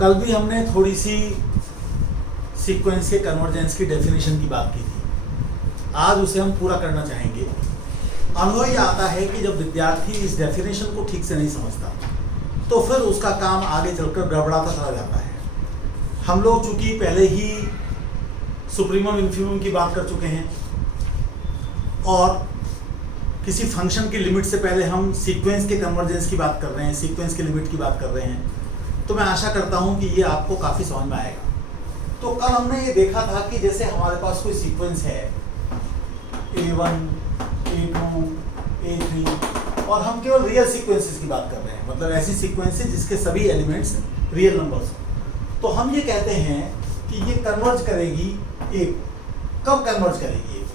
कल भी हमने थोड़ी सी सीक्वेंस के कन्वर्जेंस की डेफिनेशन की बात की थी, आज उसे हम पूरा करना चाहेंगे। अनुभव ये आता है कि जब विद्यार्थी इस डेफिनेशन को ठीक से नहीं समझता तो फिर उसका काम आगे चलकर गड़बड़ाता चला जाता है। हम लोग चूंकि पहले ही सुप्रीमम इन्फीमम की बात कर चुके हैं और किसी फंक्शन की लिमिट से पहले हम सीक्वेंस के कन्वर्जेंस की बात कर रहे हैं, सीक्वेंस की लिमिट की बात कर रहे हैं, तो मैं आशा करता हूं कि ये आपको काफ़ी समझ में आएगा। तो कल हमने ये देखा था कि जैसे हमारे पास कोई सीक्वेंस है A1, A2, A3 और हम केवल रियल सीक्वेंसेस की बात कर रहे हैं, मतलब ऐसी सीक्वेंसेस जिसके सभी एलिमेंट्स रियल नंबर्स हो, तो हम ये कहते हैं कि ये कन्वर्ज करेगी एक। कब कन्वर्ज करेगी एक?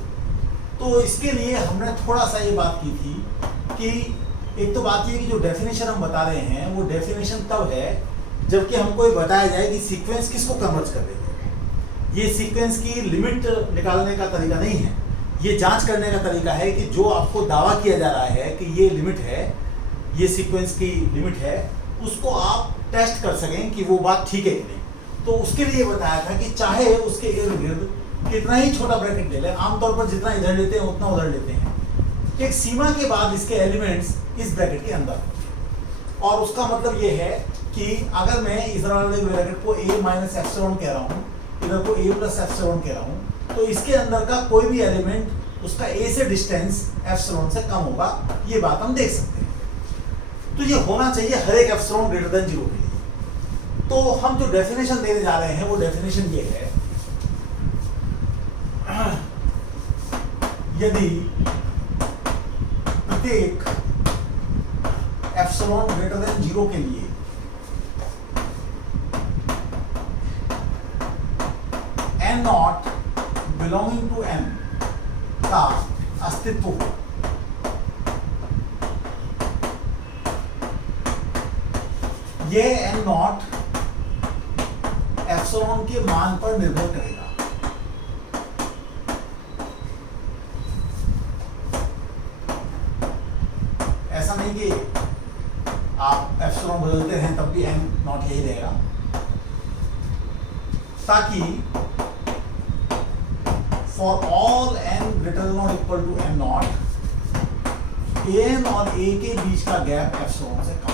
तो इसके लिए हमने थोड़ा सा ये बात की थी कि एक तो बात ये कि जो डेफिनेशन हम बता रहे हैं वो डेफिनेशन तब है जबकि हमको ये बताया जाए कि सीक्वेंस किसको कन्वर्ज कर देगी। ये सीक्वेंस की लिमिट निकालने का तरीका नहीं है, ये जांच करने का तरीका है कि जो आपको दावा किया जा रहा है कि ये लिमिट है, ये सीक्वेंस की लिमिट है, उसको आप टेस्ट कर सकें कि वो बात ठीक है कि नहीं। तो उसके लिए बताया था कि चाहे उसके इर्द गिर्द कितना ही छोटा ब्रैकेट ले लें, आमतौर पर जितना इधर लेते हैं उतना उधर लेते हैं, एक सीमा के बाद इसके एलिमेंट्स इस ब्रैकेट के अंदर। और उसका मतलब ये है कि अगर मैं इस वाले ब्रैकेट को a माइनस एप्सिलॉन कह रहा हूँ, इधर को a प्लस एप्सिलॉन कह रहा हूँ, तो इसके अंदर का कोई भी एलिमेंट उसका a से डिस्टेंस एप्सिलॉन से कम होगा, ये बात हम देख सकते हैं। तो ये होना चाहिए हर एक एप्सिलॉन ग्रेटर देन 0 के लिए। तो हम जो डेफिनेशन देने जा रहे हैं वो डेफिनेशन ये है, यदि प्रत्येक एप्सिलॉन ग्रेटर देन 0 के लिए n not belonging to n का अस्तित्व हो, ये n नॉट एप्सिलॉन के मान पर निर्भर करेगा। ऐसा नहीं कि आप एप्सिलॉन बदलते हैं तब भी n नॉट यही रहेगा, ताकि for all n greater than और equal to n not an और a के बीच का गैप एप्सिलॉन से कम।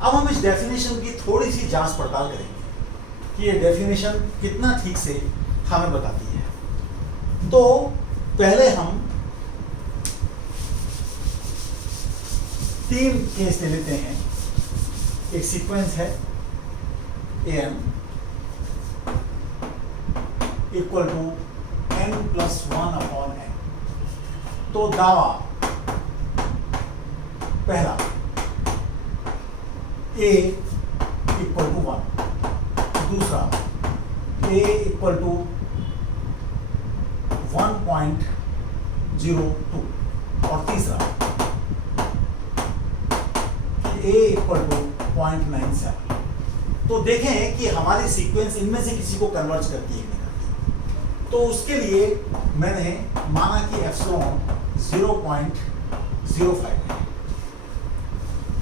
अब हम इस डेफिनेशन की थोड़ी सी जांच पड़ताल करेंगे कि ये डेफिनेशन कितना ठीक से हमें बताती है। तो पहले हम 3 केस ले लेते हैं। एक सीक्वेंस है an equal to n plus 1 upon n। तो दावा पहला a इक्वल टू 1, दूसरा a इक्वल टू 1.02 और तीसरा a इक्वल टू 0.97। तो देखें कि हमारी सीक्वेंस इनमें से किसी को कन्वर्ज करती है कि नहीं करती। तो उसके लिए मैंने माना कि एप्सिलॉन 0.05 है,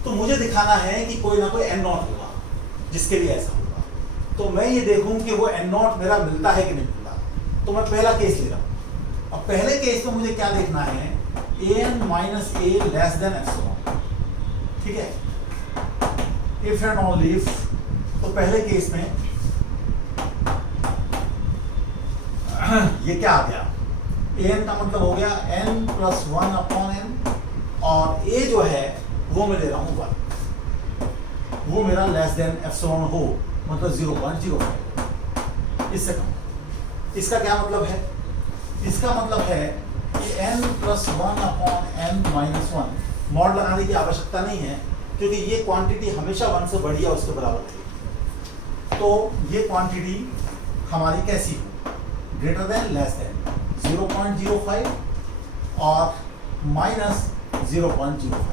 तो मुझे दिखाना है कि कोई ना कोई n नॉट होगा जिसके लिए ऐसा होगा। तो मैं ये देखूं कि वो n नॉट मेरा मिलता है कि नहीं मिलता। तो मैं पहला केस ले रहा हूं। अब पहले केस में मुझे क्या देखना है, an minus a less than epsilon, ठीक है। इफ एंड ओनली इफ, तो पहले केस में ये क्या आ गया, an का मतलब हो गया n प्लस 1 अपॉन n, और a जो है वो मैं ले रहा हूँ 1, वो मेरा लेस देन एप्सिलॉन हो, मतलब 0.05, इससे कम। इसका क्या मतलब है? इसका मतलब है कि n plus 1 upon n minus 1, mod लगाने की आवश्यकता नहीं है क्योंकि ये क्वांटिटी हमेशा 1 से बड़ी या उसके बराबर रहेगी। तो ये क्वांटिटी हमारी कैसी हो, ग्रेटर देन लेस देन 0.05 और माइनस 0.05।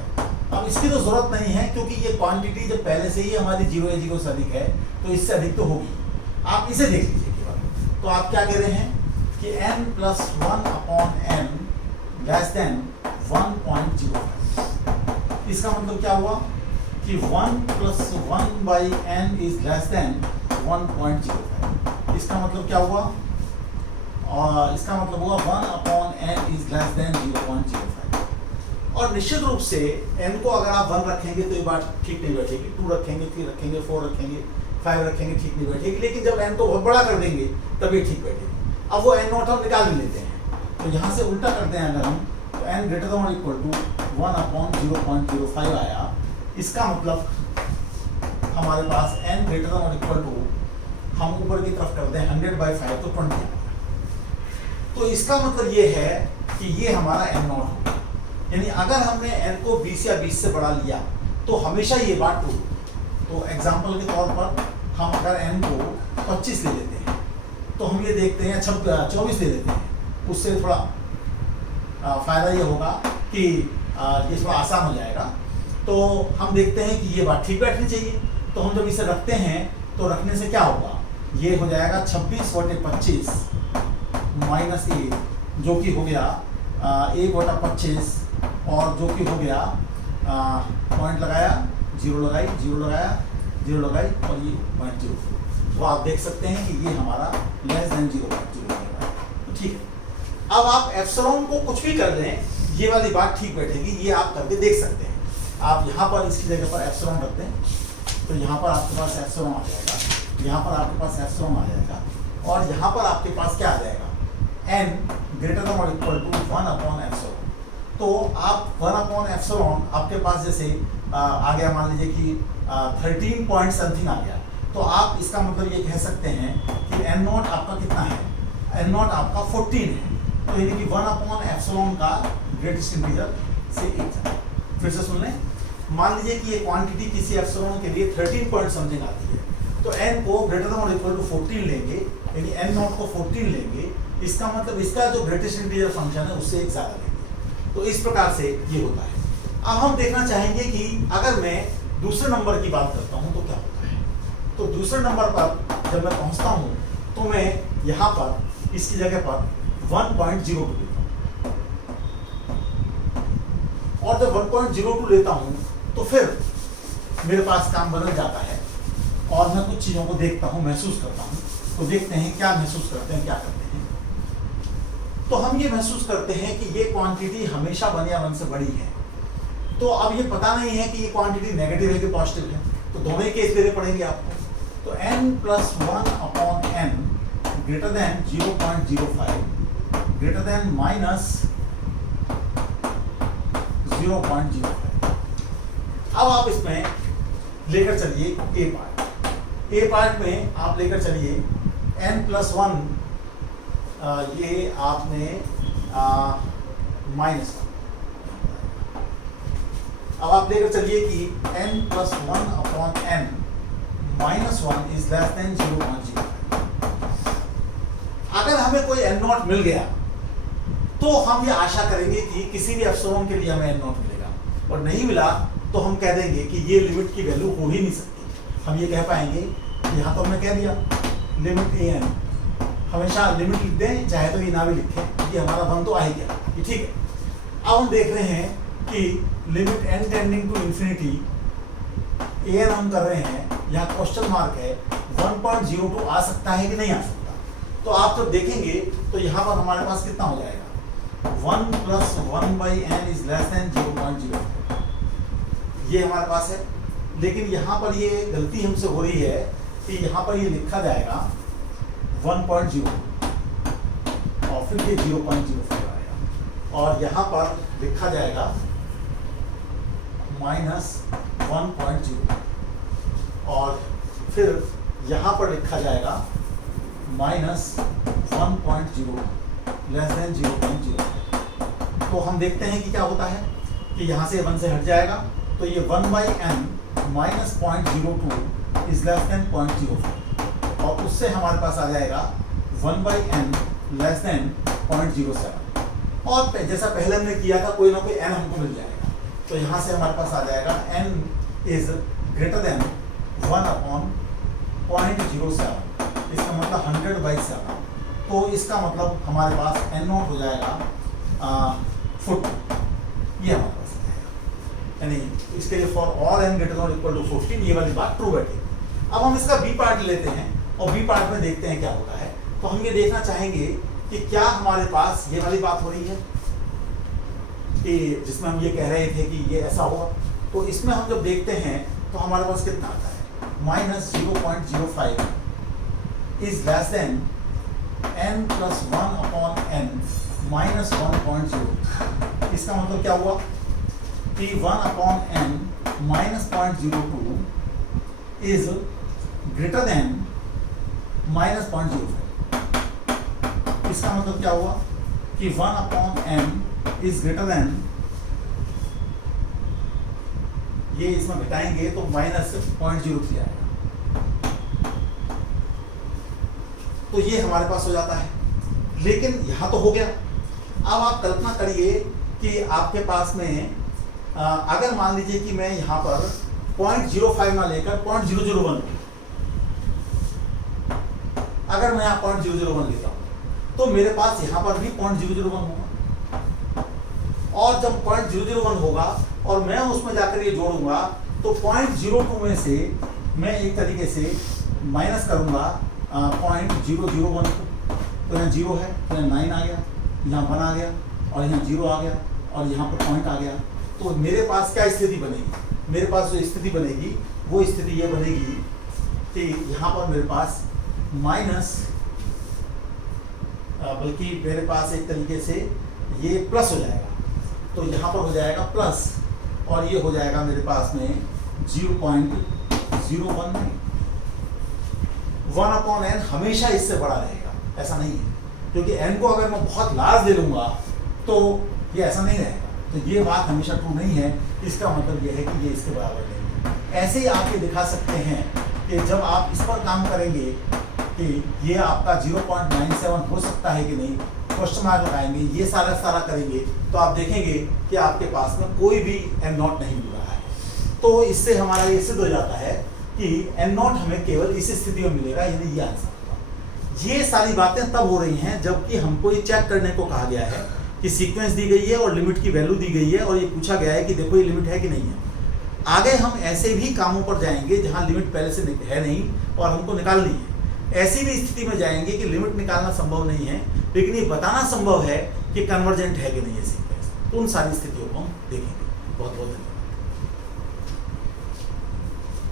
अब इसकी तो जरूरत नहीं है क्योंकि ये क्वांटिटी जब पहले से ही हमारी 0 या 0 से अधिक है तो इससे अधिक तो होगी। आप इसे देख लीजिए केवल। तो आप क्या कह रहे हैं कि n plus 1 upon n less than 1.05। इसका मतलब क्या हुआ कि 1 + 1/n इज लेस देन 1.05। इसका मतलब क्या हुआ? और इसका मतलब हुआ 1/n इज लेस देन 0.05। और निश्चित रूप से n को अगर आप 1 रखेंगे तो ये बात ठीक नहीं बैठेगी, 2 रखेंगे, 3 रखेंगे, 4 रखेंगे, 5 रखेंगे, ठीक नहीं बैठेगी। लेकिन जब n को बहुत बड़ा कर देंगे तब ये ठीक बैठेगी। अब वो n नॉट हम निकाल भी लेते हैं, तो यहाँ से उल्टा करते हैं अगर हम, तो n ग्रेटर देन और इक्वल टू 1/0.05 आया। इसका मतलब हमारे पास n ग्रेटर देन और इक्वल टू, हम ऊपर की तरफ कर दें 100/5 तो 20 आएगा। तो इसका मतलब ये है कि ये हमारा n नॉट होगा। यानी अगर हमने n को 20 या 20 से बढ़ा लिया तो हमेशा ये बात ट्रू। तो एग्जांपल के तौर पर हम अगर n को 25 ले लेते हैं तो हम ये देखते हैं 24 ले लेते हैं, उससे थोड़ा फ़ायदा ये होगा कि ये थोड़ा आसान हो जाएगा। तो हम देखते हैं कि ये बात ठीक बैठनी चाहिए। तो हम जब इसे रखते हैं तो रखने से क्या होगा, ये हो जाएगा 26/25 माइनस a, जो कि हो गया 1/25, और जो कि हो गया पॉइंट लगाया, जीरो लगाई, जीरो लगाया, जीरो लगाई, और ये 0.04। तो आप देख सकते हैं कि ये हमारा लेस देन 0.05। तो ठीक है। अब आप एप्सिलॉन को कुछ भी कर लें, ये वाली बात ठीक बैठेगी। ये आप करके देख सकते हैं। आप यहाँ पर इसकी जगह पर एप्सिलॉन रख दें तो यहाँ पर आपके पास एप्सिलॉन आ जाएगा, यहाँ पर आपके पास एप्सिलॉन आ जाएगा, और यहाँ पर आपके पास क्या आ जाएगा, n ग्रेटर देन और इक्वल टू 1/एप्सिलॉन। तो आप 1/एप्सिलॉन आपके पास जैसे आ गया, मान लीजिए कि 13 पॉइंट समथिंग आ गया, तो आप इसका मतलब ये कह सकते हैं कि n नॉट आपका कितना है, n नॉट आपका 14 है। तो यानी कि 1/एप्सिलॉन का ग्रेटेस्ट इंटीजर से 8 है। फिर से सुन लें, मान लीजिए कि ये क्वांटिटी किसी एप्सिलॉन के लिए 13 पॉइंट समथिंग आती है, तो n को ग्रेटर देन और इक्वल टू 14 लेंगे, यानी n नॉट को 14 लेंगे। इसका मतलब इसका जो ग्रेटेस्ट इंटीजर फंक्शन है उससे एक ज़्यादा लेंगे। तो इस प्रकार से ये होता है। अब हम देखना चाहेंगे कि अगर मैं दूसरे नंबर की बात करता हूँ तो क्या होता है। तो दूसरे नंबर पर जब मैं पहुँचता हूँ तो मैं यहाँ पर इसकी जगह पर 1.02 लेता हूँ, और जब 1.02 लेता हूँ तो फिर मेरे पास काम बदल जाता है, और मैं कुछ चीज़ों को देखता हूँ, महसूस करता हूँ। तो देखते हैं क्या महसूस करते हैं, क्या करते हैं। तो हम ये महसूस करते हैं कि ये क्वांटिटी हमेशा 1 या 1 से बड़ी है। तो अब ये पता नहीं है कि ये क्वांटिटी नेगेटिव है कि पॉजिटिव है, तो दोनों ही केस देने पड़ेंगे आपको। तो n + 1/n greater than 0.05 greater than -0.05। अब आप इसमें लेकर चलिए a पार्ट। a पार्ट में आप लेकर चलिए n + 1, ये आपने -1। अब आप लेकर चलिए कि n + 1/n -1 is less than 0.05। अगर हमें कोई n नॉट मिल गया तो हम ये आशा करेंगे कि किसी भी एप्सिलॉन के लिए हमें n नॉट मिलेगा, और नहीं मिला तो हम कह देंगे कि ये लिमिट की वैल्यू हो ही नहीं सकती। हम ये कह पाएंगे, यहाँ तो हमने कह दिया लिमिट an, हमेशा लिमिट लिख दें, चाहे तो ये ना भी लिखें, ये हमारा 1 तो आ ही गया, ये ठीक है। अब हम देख रहे हैं कि limit n tending to infinity an हम कर रहे हैं, यहाँ क्वेश्चन मार्क है, 1.02 आ सकता है कि नहीं आ सकता। तो आप जब देखेंगे तो यहाँ पर हमारे पास कितना हो जाएगा, 1 + 1/n इज लेस देन 0.05, ये हमारे पास है। लेकिन यहाँ पर ये गलती हमसे हो रही है कि यहाँ पर ये लिखा जाएगा 1.0 और फिर ये 0.05 आएगा, और यहाँ पर लिखा जाएगा -1.0, और फिर यहाँ पर लिखा जाएगा -1.0 लेस देन 0.05। तो हम देखते हैं कि क्या होता है कि यहाँ से 1 से हट जाएगा, तो ये 1/n -0.02 इज लेस देन 0.05, और उससे हमारे पास आ जाएगा 1/n लेस देन 0.07। और जैसा पहले हमने किया था, कोई ना कोई n हमको मिल जाएगा। तो यहाँ से हमारे पास आ जाएगा n इज ग्रेटर देन 1/0.07, इसका मतलब 100/7। तो इसका मतलब हमारे पास n नॉट हो जाएगा फुट, ये हमारे पास आ जाएगा। यानी इसके लिए for all n greater than equal to 15, ये वाली बात ट्रू बैठी। अब हम इसका बी पार्ट लेते हैं और बी पार्ट में देखते हैं क्या होता है। तो हम ये देखना चाहेंगे कि क्या हमारे पास ये वाली बात हो रही है कि जिसमें हम ये कह रहे थे कि ये ऐसा होगा। तो इसमें हम जब देखते हैं तो हमारे पास कितना आता है, -0.05 is less than n plus 1 upon n minus 1.0। इसका मतलब क्या हुआ कि 1 upon n minus 0.02 is greater than minus 0.05। इसका मतलब क्या हुआ कि 1 upon n is greater than, ये इसमें घटाएंगे तो माइनस 0.03 आएगा। तो ये हमारे पास हो जाता है। लेकिन यहां तो हो गया। अब आप कल्पना करिए कि आपके पास में अगर मान लीजिए कि मैं यहां पर 0.05 ना लेकर 0.001, अगर मैं यहां 0.001 लेता हूं तो मेरे पास यहां पर भी 0.001 होगा। और जब 0.001 होगा और मैं उसमें जाकर ये जोड़ूंगा तो 0.02 में से मैं एक तरीके से माइनस करूंगा 0.001 को। तो यहाँ 0 है, तो यहाँ 9 आ गया, यहाँ 1 आ गया और यहाँ 0 आ गया और यहाँ पर पॉइंट आ गया। तो मेरे पास क्या स्थिति बनेगी, मेरे पास जो स्थिति बनेगी वो स्थिति ये बनेगी कि यहाँ पर मेरे पास माइनस, बल्कि मेरे पास एक तरीके से ये प्लस हो जाएगा। तो यहाँ पर हो जाएगा प्लस और ये हो जाएगा मेरे पास में 0.019। 1 अपॉन n हमेशा इससे बड़ा रहेगा, ऐसा नहीं है, क्योंकि n को अगर मैं बहुत लार्ज दे लूंगा तो ये ऐसा नहीं रहेगा। तो ये बात हमेशा ट्रू नहीं है। इसका मतलब ये है कि ये इसके बराबर नहीं है। ऐसे ही आप ये दिखा सकते हैं कि जब आप इस पर काम करेंगे कि ये आपका 0.97 हो सकता है कि नहीं, क्वेश्चन मार्क लगाएंगे, ये सारा करेंगे तो आप देखेंगे कि आपके पास में कोई भी n0 नहीं मिल रहा है। तो इससे हमारा ये सिद्ध हो जाता है कि n0 हमें केवल इस स्थिति में मिलेगा, यानी ये आंसर होगा। ये सारी बातें तब हो रही हैं जबकि हमको ये चेक करने को कहा गया है कि सीक्वेंस दी गई है और लिमिट की वैल्यू दी गई है और ये पूछा गया है कि देखो ये लिमिट है कि नहीं है। आगे हम ऐसे भी कामों पर जाएंगे जहां लिमिट पहले से है नहीं और हमको निकालनी है। ऐसी भी स्थिति में जाएंगे कि लिमिट निकालना संभव नहीं है लेकिन ये बताना संभव है कि कन्वर्जेंट है कि नहीं है सीक्वेंस। उन सारी स्थितियों को हम देखेंगे। बहुत बहुत धन्यवाद।